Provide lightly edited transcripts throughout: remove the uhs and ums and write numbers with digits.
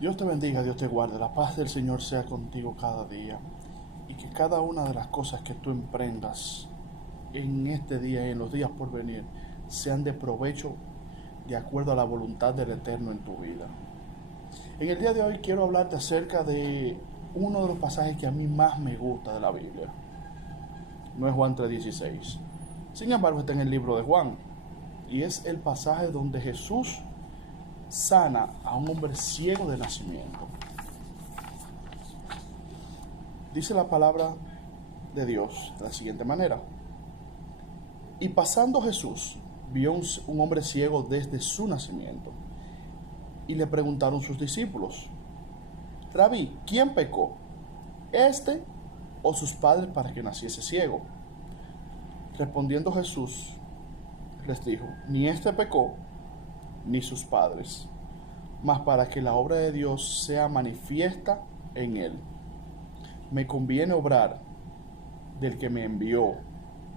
Dios te bendiga, Dios te guarde, la paz del Señor sea contigo cada día y que cada una de las cosas que tú emprendas en este día y en los días por venir sean de provecho de acuerdo a la voluntad del Eterno en tu vida. En el día de hoy quiero hablarte acerca de uno de los pasajes que a mí más me gusta de la Biblia. No es Juan 3:16. Sin embargo, está en el libro de Juan y es el pasaje donde Jesús sana a un hombre ciego de nacimiento. Dice la palabra de Dios de la siguiente manera: y pasando Jesús vio un hombre ciego desde su nacimiento, y le preguntaron sus discípulos: Rabí, ¿quién pecó, este o sus padres, para que naciese ciego? Respondiendo Jesús les dijo: ni este pecó ni sus padres, mas para que la obra de Dios sea manifiesta en él. Me conviene obrar del que me envió,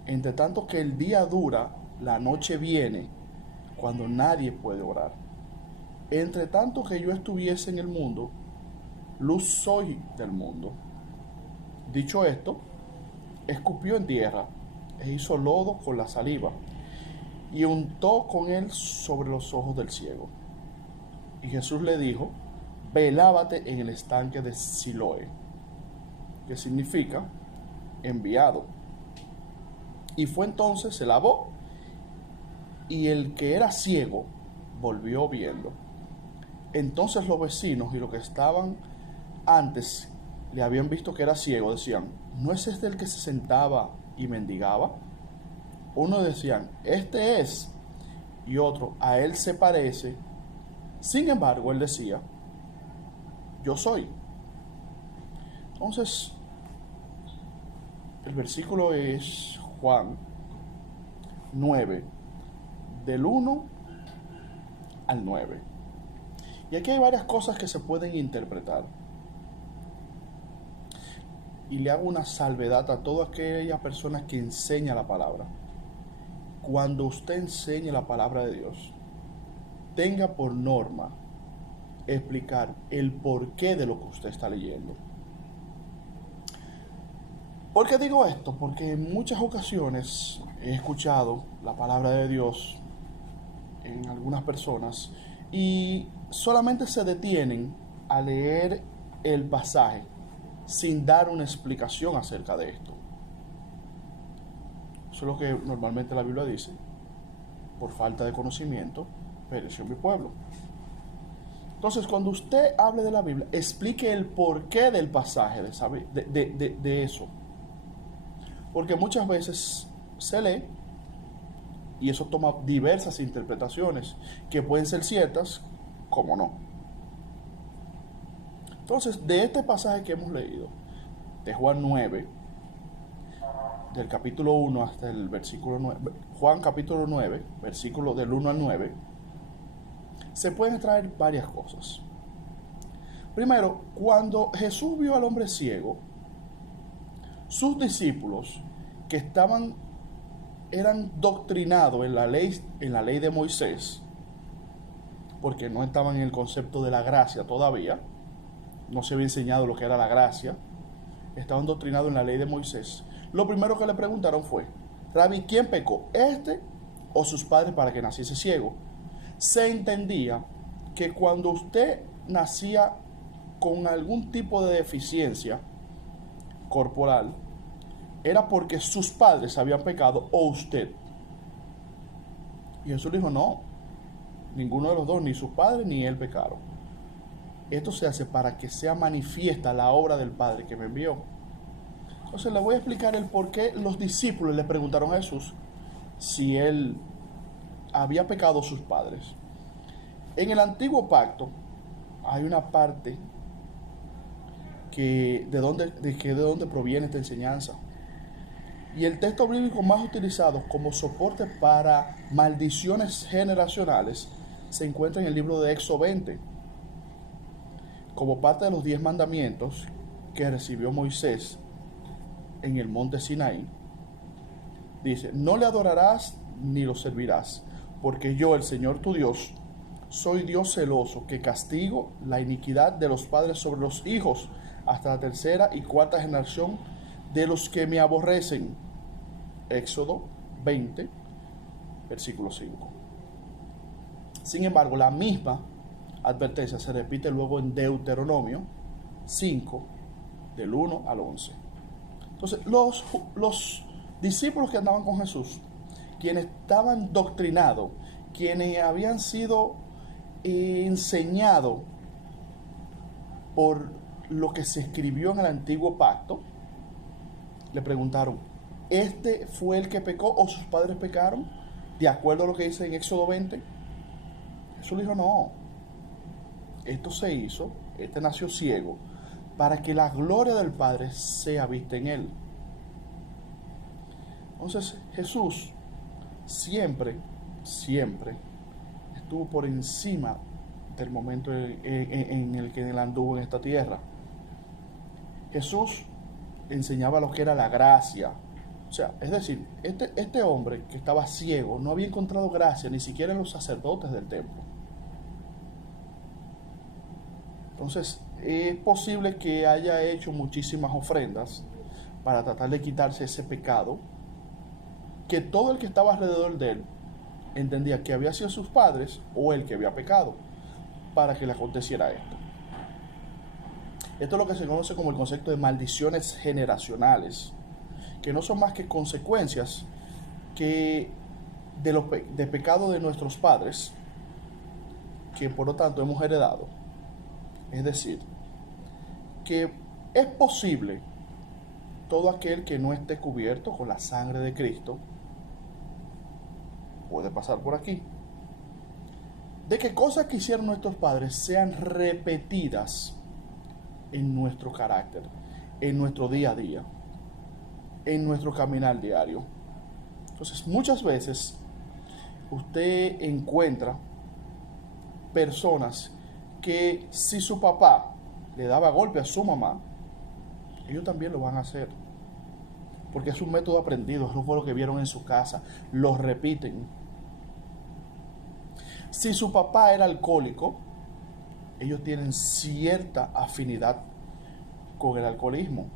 entre tanto que el día dura, la noche viene, cuando nadie puede orar. Entre tanto que yo estuviese en el mundo, luz soy del mundo. Dicho esto, escupió en tierra e hizo lodo con la saliva, y untó con él sobre los ojos del ciego. Y Jesús le dijo: ve, lávate en el estanque de Siloé, que significa enviado. Y fue entonces, se lavó, y el que era ciego volvió viendo. Entonces los vecinos y los que estaban antes le habían visto que era ciego, decían: ¿no es este el que se sentaba y mendigaba? Uno decían: este es, y otro: a él se parece. Sin embargo, él decía: yo soy. Entonces, el versículo es Juan 9, del 1 al 9. Y aquí hay varias cosas que se pueden interpretar. Y le hago una salvedad a toda aquella persona que enseña la palabra. Cuando usted enseñe la palabra de Dios, tenga por norma explicar el porqué de lo que usted está leyendo. ¿Por qué digo esto? Porque en muchas ocasiones he escuchado la palabra de Dios en algunas personas y solamente se detienen a leer el pasaje sin dar una explicación acerca de esto. Eso es lo que normalmente la Biblia dice: por falta de conocimiento pereció mi pueblo. Entonces, cuando usted hable de la Biblia, explique el porqué del pasaje, de eso. Porque muchas veces se lee y eso toma diversas interpretaciones que pueden ser ciertas como no. Entonces, de este pasaje que hemos leído, de Juan 9, del capítulo 1 hasta el versículo 9, Juan capítulo 9, versículo del 1 al 9, se pueden extraer varias cosas. Primero, cuando Jesús vio al hombre ciego, sus discípulos que eran doctrinados en la ley de Moisés, porque no estaban en el concepto de la gracia todavía, no se había enseñado lo que era la gracia, estaban doctrinados en la ley de Moisés. Lo primero que le preguntaron fue: Rabí, ¿quién pecó, este o sus padres, para que naciese ciego? Se entendía que cuando usted nacía con algún tipo de deficiencia corporal, era porque sus padres habían pecado o usted. Y Jesús dijo: no, ninguno de los dos, ni sus padres ni él, pecaron. Esto se hace para que sea manifiesta la obra del Padre que me envió. Entonces le voy a explicar el por qué los discípulos le preguntaron a Jesús si él había pecado a sus padres. En el antiguo pacto hay una parte de dónde proviene esta enseñanza. Y el texto bíblico más utilizado como soporte para maldiciones generacionales se encuentra en el libro de Éxodo 20, como parte de los 10 mandamientos que recibió Moisés en el monte Sinaí. Dice: no le adorarás ni lo servirás, porque yo, el Señor tu Dios, soy Dios celoso, que castigo la iniquidad de los padres sobre los hijos, hasta la tercera y cuarta generación de los que me aborrecen. Éxodo 20, versículo 5. Sin embargo, la misma advertencia se repite luego en Deuteronomio 5, del 1 al 11. Entonces, los discípulos que andaban con Jesús, quienes estaban doctrinados, quienes habían sido enseñados por lo que se escribió en el antiguo pacto, le preguntaron, ¿este fue el que pecó o sus padres pecaron? De acuerdo a lo que dice en Éxodo 20. Jesús dijo, no, esto se hizo, este nació ciego, para que la gloria del Padre sea vista en él. Entonces Jesús siempre estuvo por encima del momento en el que él anduvo en esta tierra. Jesús enseñaba lo que era la gracia. O sea, es decir, este hombre que estaba ciego no había encontrado gracia ni siquiera en los sacerdotes del templo. Entonces, es posible que haya hecho muchísimas ofrendas para tratar de quitarse ese pecado, que todo el que estaba alrededor de él entendía que había sido sus padres o él que había pecado, para que le aconteciera esto. Esto es lo que se conoce como el concepto de maldiciones generacionales, que no son más que consecuencias de pecado de nuestros padres, que por lo tanto hemos heredado. Es decir, que es posible todo aquel que no esté cubierto con la sangre de Cristo puede pasar por aquí, de que cosas que hicieron nuestros padres sean repetidas en nuestro carácter, en nuestro día a día, en nuestro caminar diario. Entonces, muchas veces usted encuentra personas que si su papá le daba golpe a su mamá, ellos también lo van a hacer, porque es un método aprendido, eso fue lo que vieron en su casa, lo repiten. Si su papá era alcohólico, ellos tienen cierta afinidad con el alcoholismo.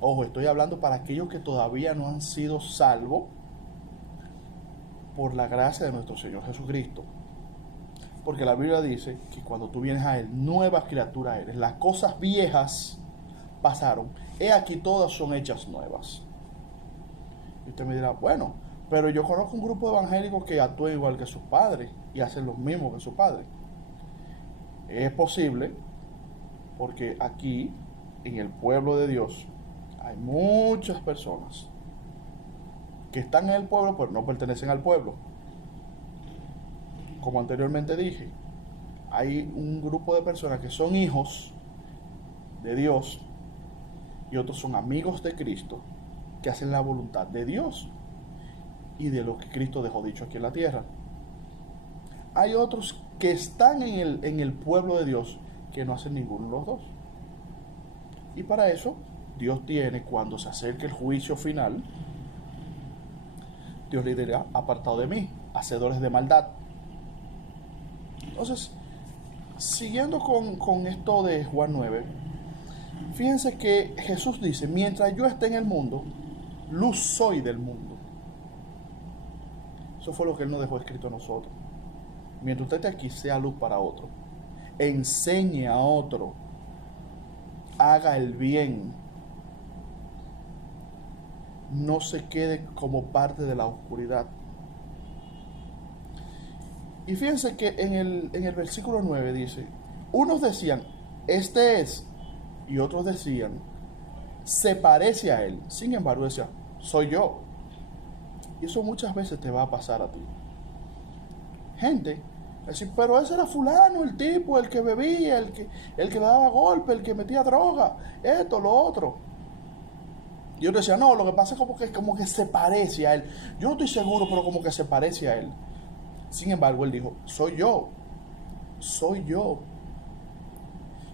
Ojo, estoy hablando para aquellos que todavía no han sido salvos por la gracia de nuestro Señor Jesucristo. Porque la Biblia dice que cuando tú vienes a Él, nueva criatura eres. Las cosas viejas pasaron, he aquí todas son hechas nuevas. Y usted me dirá, bueno, pero yo conozco un grupo de evangélicos que actúan igual que sus padres y hacen lo mismo que sus padres. Es posible, porque aquí, en el pueblo de Dios, hay muchas personas que están en el pueblo, pero no pertenecen al pueblo. Como anteriormente dije, hay un grupo de personas que son hijos de Dios y otros son amigos de Cristo, que hacen la voluntad de Dios y de lo que Cristo dejó dicho aquí en la tierra. Hay otros que están en el pueblo de Dios que no hacen ninguno de los dos. Y para eso, Dios tiene, cuando se acerque el juicio final, Dios le dirá, apartado de mí, hacedores de maldad. Entonces, siguiendo con esto de Juan 9, fíjense que Jesús dice, mientras yo esté en el mundo, luz soy del mundo. Eso fue lo que Él nos dejó escrito a nosotros. Mientras usted esté aquí, sea luz para otro. Enseñe a otro. Haga el bien. No se quede como parte de la oscuridad. Y fíjense que en el versículo 9 dice, unos decían, este es, y otros decían, se parece a él. Sin embargo, decía, soy yo. Y eso muchas veces te va a pasar a ti. Gente, decir, pero ese era fulano, el tipo, el que bebía, el que le daba golpe, el que metía droga, esto, lo otro. Y yo decía, no, lo que pasa es como que se parece a él. Yo no estoy seguro, pero como que se parece a él. Sin embargo, él dijo, soy yo.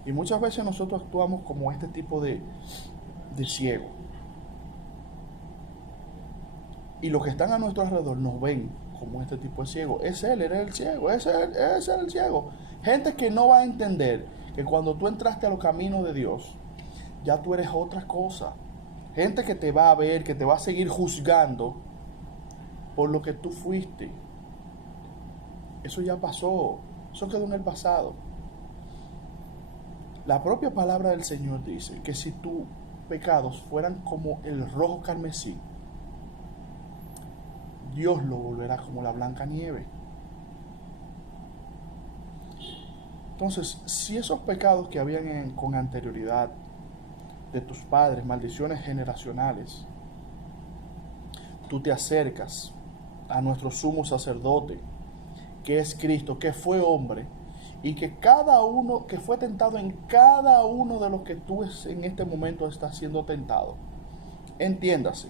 Y muchas veces nosotros actuamos como este tipo de ciego. Y los que están a nuestro alrededor nos ven como este tipo de ciego. Es él, era el ciego, ese era el ciego. Gente que no va a entender que cuando tú entraste a los caminos de Dios, ya tú eres otra cosa. Gente que te va a ver, que te va a seguir juzgando por lo que tú fuiste. Eso ya pasó, eso quedó en el pasado. La propia palabra del Señor dice que si tus pecados fueran como el rojo carmesí, Dios lo volverá como la blanca nieve. Entonces, si esos pecados que habían con anterioridad de tus padres, maldiciones generacionales, tú te acercas a nuestro sumo sacerdote, que es Cristo, que fue hombre, y que cada uno, que fue tentado en cada uno de los que tú en este momento estás siendo tentado. Entiéndase,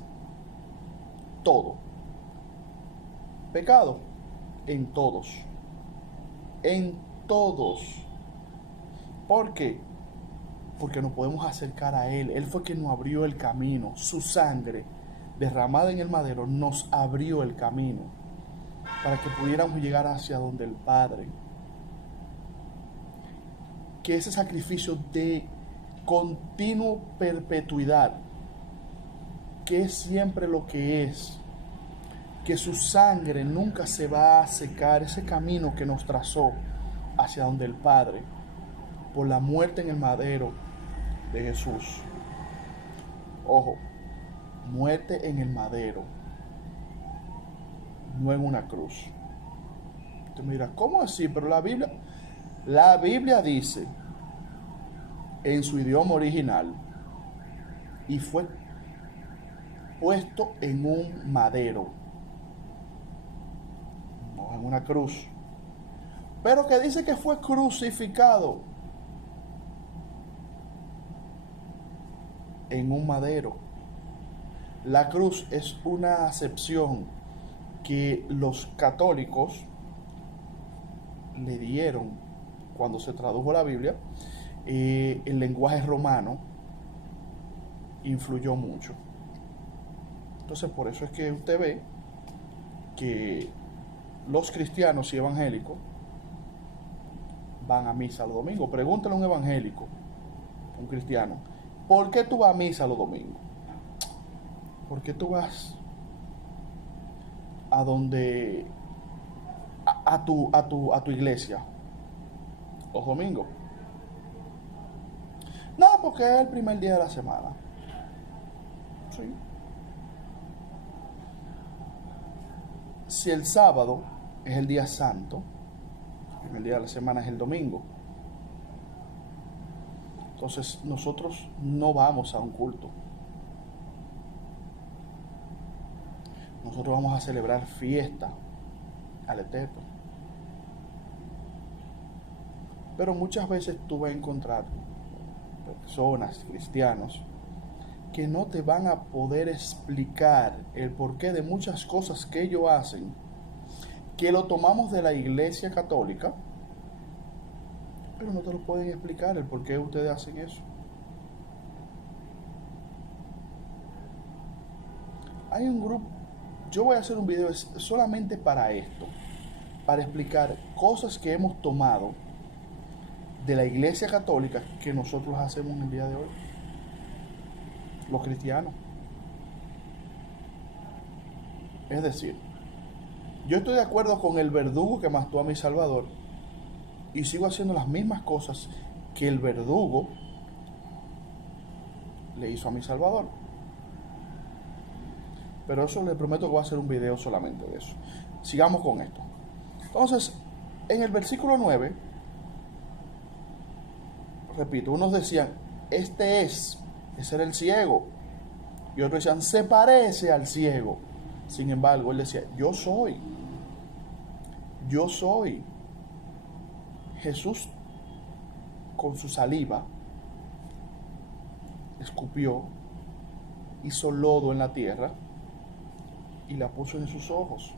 todo. Pecado en todos. En todos. ¿Por qué? Porque nos podemos acercar a Él. Él fue quien nos abrió el camino. Su sangre derramada en el madero nos abrió el camino para que pudiéramos llegar hacia donde el Padre. Que ese sacrificio de continua perpetuidad, que es siempre lo que es, que su sangre nunca se va a secar, ese camino que nos trazó hacia donde el Padre, por la muerte en el madero de Jesús. Ojo, muerte en el madero, no en una cruz. Usted me dirá, ¿cómo así? Pero la Biblia dice en su idioma original, y fue puesto en un madero, no en una cruz, pero que dice que fue crucificado en un madero. La cruz es una acepción que los católicos le dieron cuando se tradujo la Biblia. El lenguaje romano influyó mucho. Entonces, por eso es que usted ve que los cristianos y evangélicos van a misa los domingos. Pregúntale a un evangélico, un cristiano, ¿por qué tú vas a misa los domingos? ¿Por qué tú vas a donde a tu iglesia los domingos? No, porque es el primer día de la semana. Sí. Si el sábado es el día santo, el primer día de la semana es el domingo. Entonces nosotros no vamos a un culto. Nosotros vamos a celebrar fiesta al Eterno. Pero muchas veces tú vas a encontrar personas, cristianos, que no te van a poder explicar el porqué de muchas cosas que ellos hacen, que lo tomamos de la Iglesia Católica, pero no te lo pueden explicar el por qué ustedes hacen eso. Hay un grupo, yo voy a hacer un video solamente para esto, para explicar cosas que hemos tomado de la Iglesia Católica que nosotros hacemos en el día de hoy, los cristianos. Es decir, yo estoy de acuerdo con el verdugo que mató a mi Salvador y sigo haciendo las mismas cosas que el verdugo le hizo a mi Salvador. Pero eso le prometo que voy a hacer un video solamente de eso. Sigamos con esto. Entonces, en el versículo 9, repito, unos decían, ese era el ciego. Y otros decían, se parece al ciego. Sin embargo, él decía, yo soy. Jesús, con su saliva, escupió, hizo lodo en la tierra y la puso en sus ojos.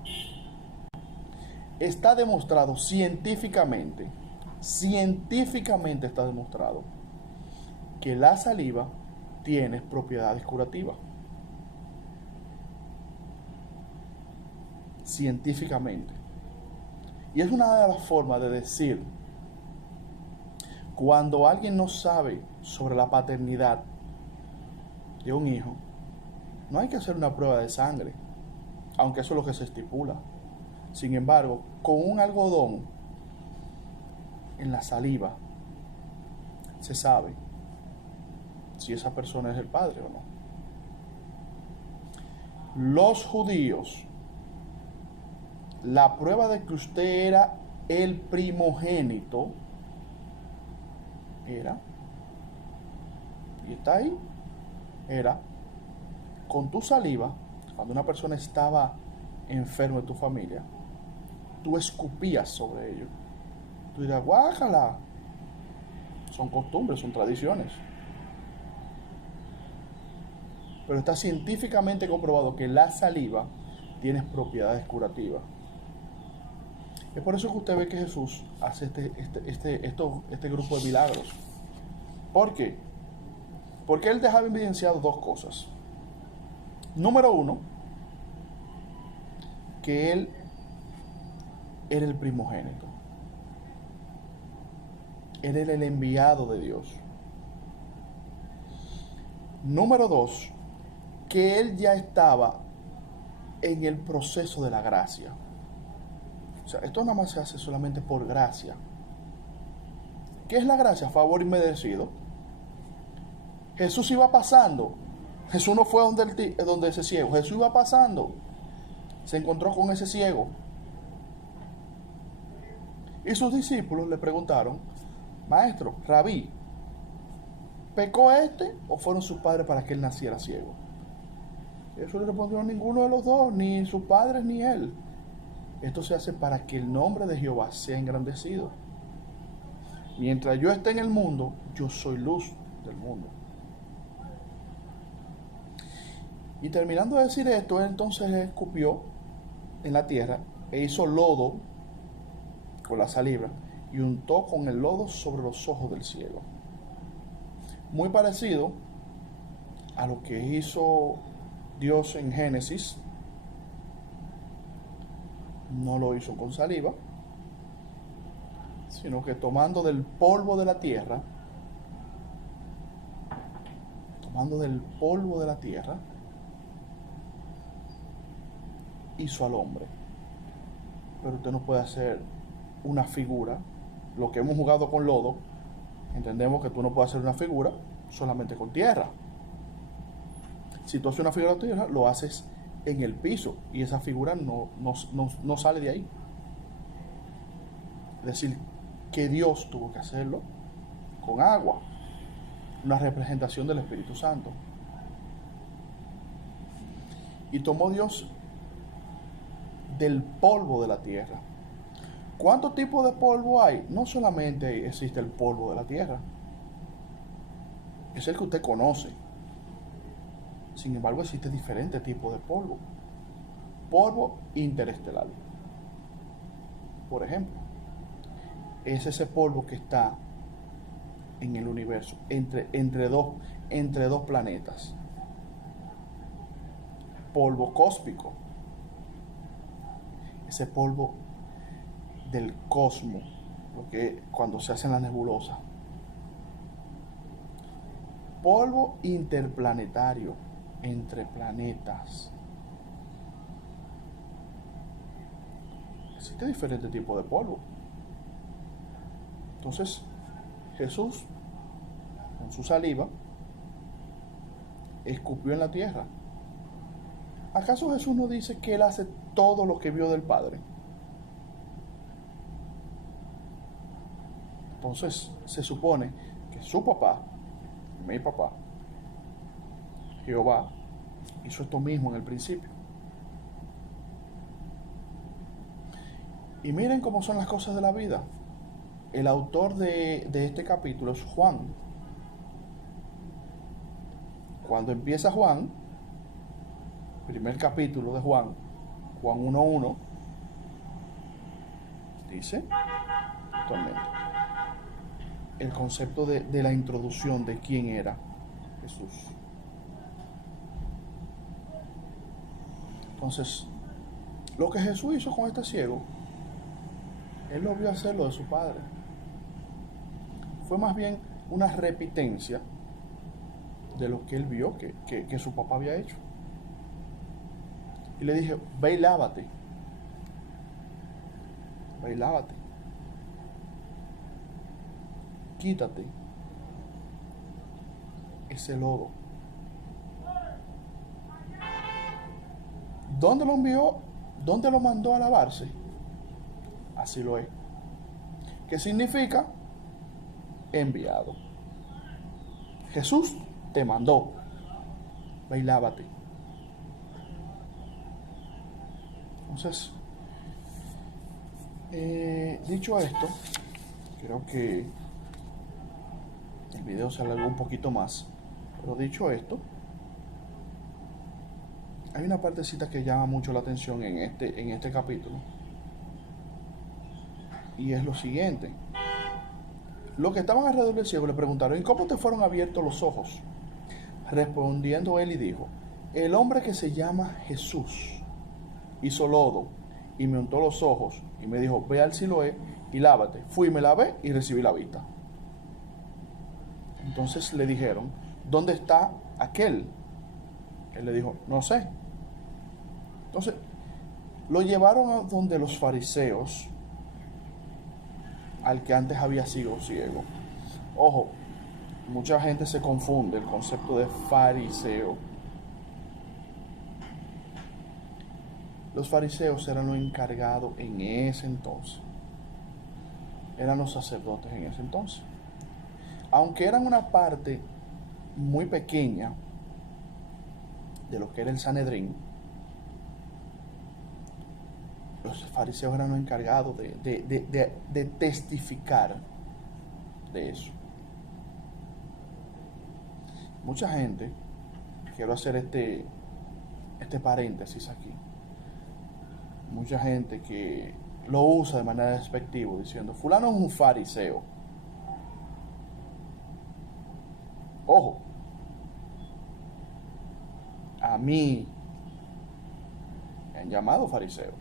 Está demostrado científicamente está demostrado que la saliva tiene propiedades curativas. científicamente. Y es una de las formas de decir, cuando alguien no sabe sobre la paternidad de un hijo, no hay que hacer una prueba de sangre, aunque eso es lo que se estipula. Sin embargo, con un algodón en la saliva se sabe si esa persona es el padre o no. Los judíos, la prueba de que usted era el primogénito era, y está ahí, era con tu saliva. Cuando una persona estaba enfermo de tu familia, tú escupías sobre ellos. Tú dirás, guácala. Son costumbres, son tradiciones. Pero está científicamente comprobado que la saliva tiene propiedades curativas. Es por eso que usted ve que Jesús hace este grupo de milagros. ¿Por qué? Porque él dejaba evidenciado dos cosas. Número uno, que él era el primogénito. Él era el enviado de Dios. Número dos, que él ya estaba en el proceso de la gracia. O sea, esto nada más se hace solamente por gracia. ¿Qué es la gracia? Favor inmerecido. Jesús iba pasando. Jesús no fue donde ese ciego. Jesús iba pasando. Se encontró con ese ciego. Y sus discípulos le preguntaron, maestro, rabí, ¿pecó este o fueron sus padres para que él naciera ciego? Jesús le respondió, ninguno de los dos, ni sus padres ni él. Esto se hace para que el nombre de Jehová sea engrandecido. Mientras yo esté en el mundo, yo soy luz del mundo. Y terminando de decir esto, él entonces escupió en la tierra e hizo lodo con la saliva y untó con el lodo sobre los ojos del ciego. Muy parecido a lo que hizo Dios en Génesis. No lo hizo con saliva, sino que tomando del polvo de la tierra, hizo al hombre. Pero usted no puede hacer una figura. Lo que hemos jugado con lodo, entendemos que tú no puedes hacer una figura solamente con tierra. Si tú haces una figura de tierra, lo haces en el piso y esa figura no sale de ahí. Es decir, que Dios tuvo que hacerlo con agua, una representación del Espíritu Santo. Y tomó Dios del polvo de la tierra. ¿Cuántos tipos de polvo hay? No solamente existe el polvo de la tierra, es el que usted conoce. Sin embargo, existe diferentes tipos de polvo. Polvo interestelar, por ejemplo, es ese polvo que está en el universo, entre dos planetas. Polvo cósmico, ese polvo del cosmos, lo que cuando se hacen las nebulosas. Polvo interplanetario, entre planetas. Existe diferentes tipos de polvo. Entonces, Jesús, con su saliva, escupió en la tierra. ¿Acaso Jesús no dice que él hace todo lo que vio del Padre? Entonces, se supone que su papá, mi papá, Jehová, hizo esto mismo en el principio. Y miren cómo son las cosas de la vida. El autor de este capítulo es Juan. Cuando empieza Juan, primer capítulo de Juan 1:1, dice actualmente el concepto de la introducción de quién era Jesús. Entonces, Lo que Jesús hizo con este ciego, él lo vio hacerlo de su padre. Fue más bien una repitencia de lo que él vio que su papá había hecho. Y le dije, ve y lávate. Ve y lávate. Quítate ese lodo. ¿Dónde lo envió? ¿Dónde lo mandó a lavarse? Así lo es. ¿Qué significa? Enviado. Jesús te mandó. Ve y lávate. Entonces, dicho esto, creo que el video se alargó un poquito más. Pero dicho esto, hay una partecita que llama mucho la atención en este capítulo. Y es lo siguiente. Los que estaban alrededor del ciego le preguntaron, ¿y cómo te fueron abiertos los ojos? Respondiendo él y dijo, el hombre que se llama Jesús hizo lodo y me untó los ojos y me dijo, ve al Siloé y lávate. Fui, me lavé y recibí la vista. Entonces le dijeron, ¿dónde está aquel? Él le dijo, no sé. Entonces lo llevaron a donde los fariseos, al que antes había sido ciego. Ojo, mucha gente se confunde el concepto de fariseo. Los fariseos eran los encargados en ese entonces. Eran los sacerdotes en ese entonces. Aunque eran una parte muy pequeña de lo que era el Sanedrín, los fariseos eran los encargados de testificar de eso. Mucha gente, quiero hacer este paréntesis aquí, mucha gente que lo usa de manera despectiva diciendo, fulano es un fariseo. Ojo, a mí me han llamado fariseo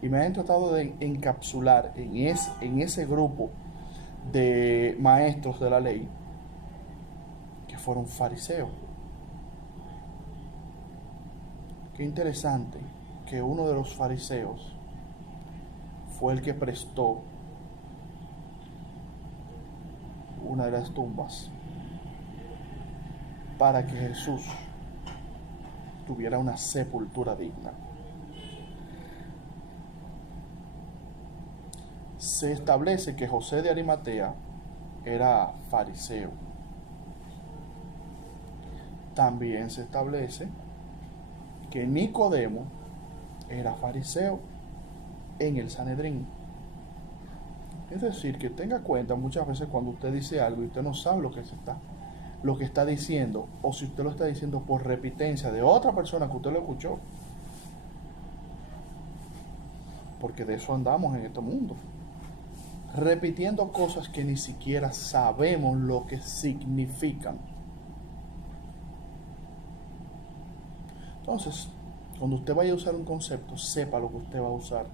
y me han tratado de encapsular en ese grupo de maestros de la ley que fueron fariseos. Qué interesante que uno de los fariseos fue el que prestó una de las tumbas para que Jesús tuviera una sepultura digna. Se establece que José de Arimatea era fariseo. También se establece que Nicodemo era fariseo en el Sanedrín. Es decir, que tenga cuenta muchas veces cuando usted dice algo y usted no sabe lo que está diciendo, o si usted lo está diciendo por repitencia de otra persona que usted lo escuchó. Porque de eso andamos en este mundo, repitiendo cosas que ni siquiera sabemos lo que significan. Entonces, cuando usted vaya a usar un concepto, sepa lo que usted va a usar.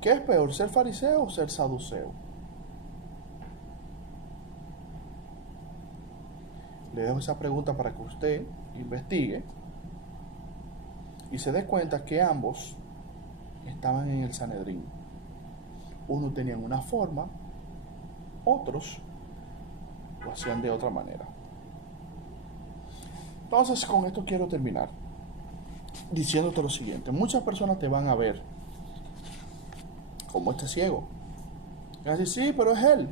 ¿Qué es peor, ser fariseo o ser saduceo? Le dejo esa pregunta para que usted investigue y se dé cuenta que ambos estaban en el Sanedrín. Unos tenían una forma, otros lo hacían de otra manera. Entonces, con esto quiero terminar diciéndote lo siguiente. Muchas personas te van a ver como este ciego. Y así, sí, pero es él.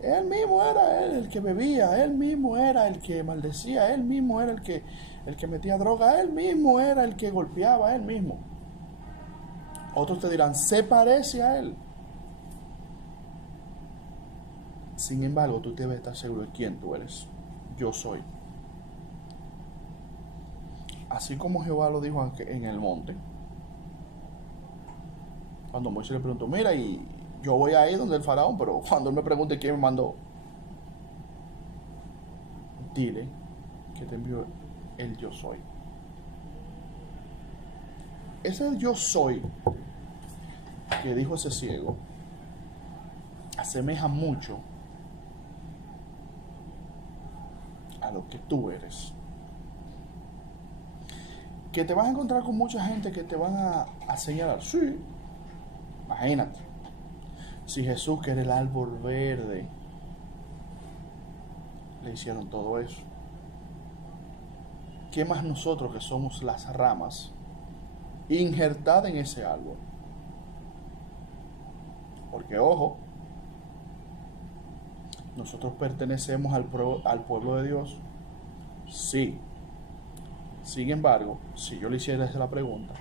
Él mismo era el que bebía, él mismo era el que maldecía, él mismo era el que metía droga, él mismo era el que golpeaba, él mismo. Otros te dirán, se parece a él. Sin embargo, tú debes estar seguro de quién tú eres. Yo soy. Así como Jehová lo dijo en el monte, cuando Moisés le preguntó, mira, y yo voy a ir donde el faraón, pero cuando él me pregunte quién me mandó, dile que te envío el yo soy. Ese yo soy que dijo ese ciego asemeja mucho a lo que tú eres. Que te vas a encontrar con mucha gente que te van a señalar. Sí, imagínate. Si Jesús, que era el árbol verde, le hicieron todo eso, ¿qué más nosotros que somos las ramas injertadas en ese árbol? Porque ojo, nosotros pertenecemos al pueblo de Dios, sí. Sin embargo, si yo le hiciera la pregunta,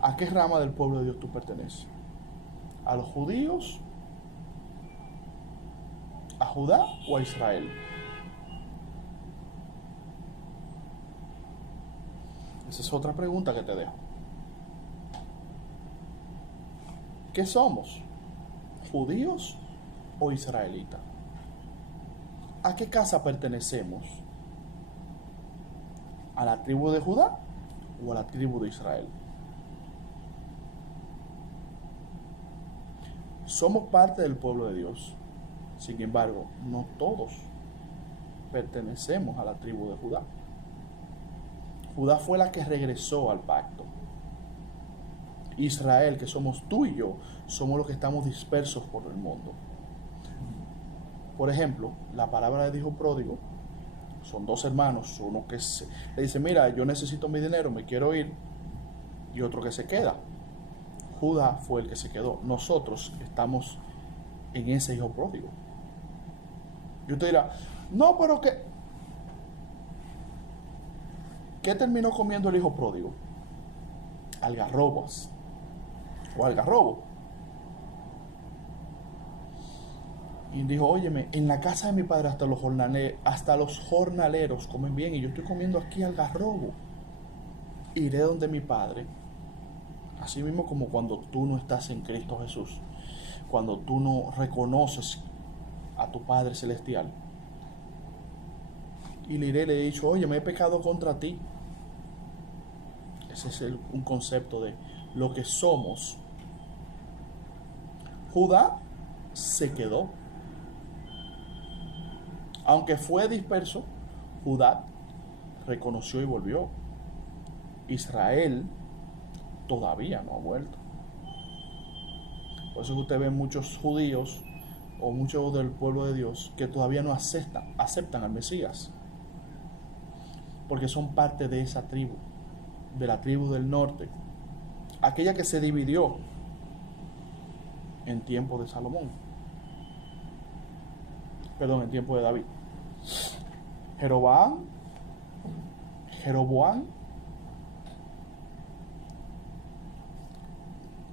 ¿a qué rama del pueblo de Dios tú perteneces? ¿A los judíos? ¿A Judá o a Israel? Esa es otra pregunta que te dejo. ¿Qué somos? ¿Judíos o israelitas? ¿A qué casa pertenecemos? ¿A la tribu de Judá o a la tribu de Israel? Somos parte del pueblo de Dios. Sin embargo, no todos pertenecemos a la tribu de Judá. Judá fue la que regresó al pacto. Israel, que somos tú y yo, somos los que estamos dispersos por el mundo. Por ejemplo, la palabra de hijo pródigo, son dos hermanos, uno que le dice, mira, yo necesito mi dinero, me quiero ir, y otro que se queda. Judá fue el que se quedó. Nosotros estamos en ese hijo pródigo. Y usted dirá, no, pero ¿qué terminó comiendo el hijo pródigo? Algarrobos o algarrobo. Y dijo, óyeme, en la casa de mi padre hasta los jornaleros comen bien y yo estoy comiendo aquí algarrobo. Iré donde mi padre. Así mismo como cuando tú no estás en Cristo Jesús, cuando tú no reconoces a tu Padre Celestial. Y le he dicho, oye, me he pecado contra ti. Ese es un concepto de lo que somos. Judá se quedó. Aunque fue disperso, Judá reconoció y volvió. Israel todavía no ha vuelto. Por eso que usted ve muchos judíos o muchos del pueblo de Dios que todavía no aceptan al Mesías, porque son parte de esa tribu, de la tribu del norte, aquella que se dividió en tiempo de Salomón, en tiempo de David. Jeroboam,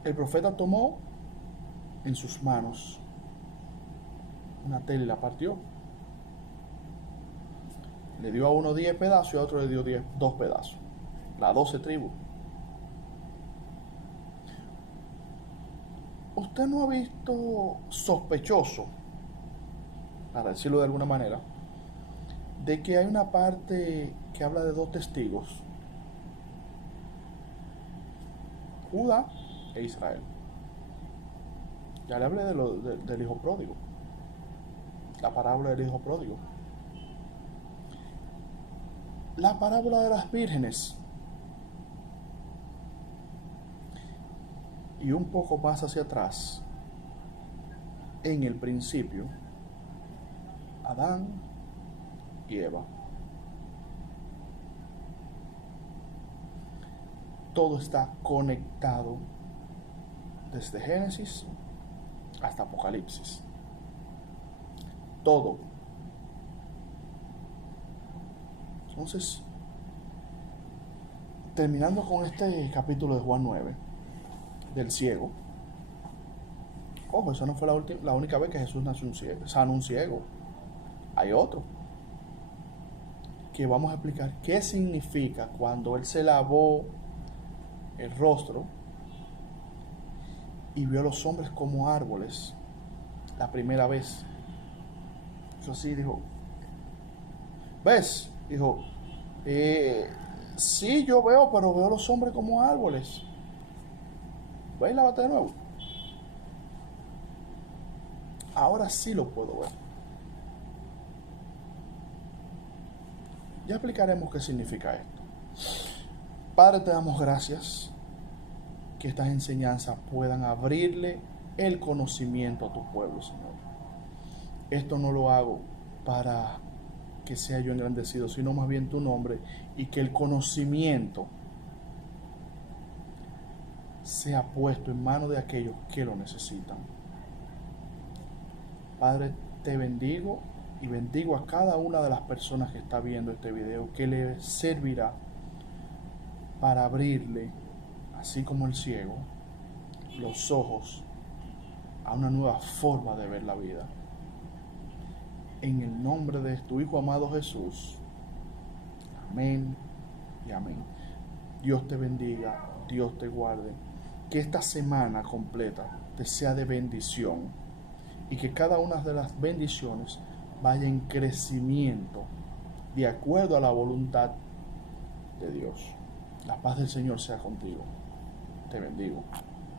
el profeta tomó en sus manos una tela y la partió. Le dio a uno 10 pedazos y a otro le dio 2 pedazos. Las 12 tribus. ¿Usted no ha visto sospechoso, para decirlo de alguna manera, de que hay una parte que habla de 2 testigos? Judá e Israel. Ya le hablé del hijo pródigo, la parábola del hijo pródigo, la parábola de las vírgenes, y un poco más hacia atrás, en el principio, Adán y Eva. Todo está conectado desde Génesis hasta Apocalipsis. Todo. Entonces, terminando con este capítulo de Juan 9, del ciego. Ojo, esa no fue la única vez que Jesús sanó un ciego. Hay otro que vamos a explicar qué significa cuando él se lavó el rostro y vio a los hombres como árboles la primera vez. Eso sí, dijo, ¿Ves? Dijo, sí, yo veo, pero veo a los hombres como árboles. Ve y lávate de nuevo. Ahora sí lo puedo ver. Ya explicaremos qué significa esto. Padre, te damos gracias que estas enseñanzas puedan abrirle el conocimiento a tu pueblo, Señor. Esto no lo hago para que sea yo engrandecido, sino más bien tu nombre, y que el conocimiento sea puesto en manos de aquellos que lo necesitan. Padre, te bendigo y bendigo a cada una de las personas que está viendo este video, que le servirá para abrirle, así como el ciego, los ojos a una nueva forma de ver la vida. En el nombre de tu Hijo amado Jesús. Amén y amén. Dios te bendiga, Dios te guarde. Que esta semana completa te sea de bendición y que cada una de las bendiciones vaya en crecimiento de acuerdo a la voluntad de Dios. La paz del Señor sea contigo. Te bendigo.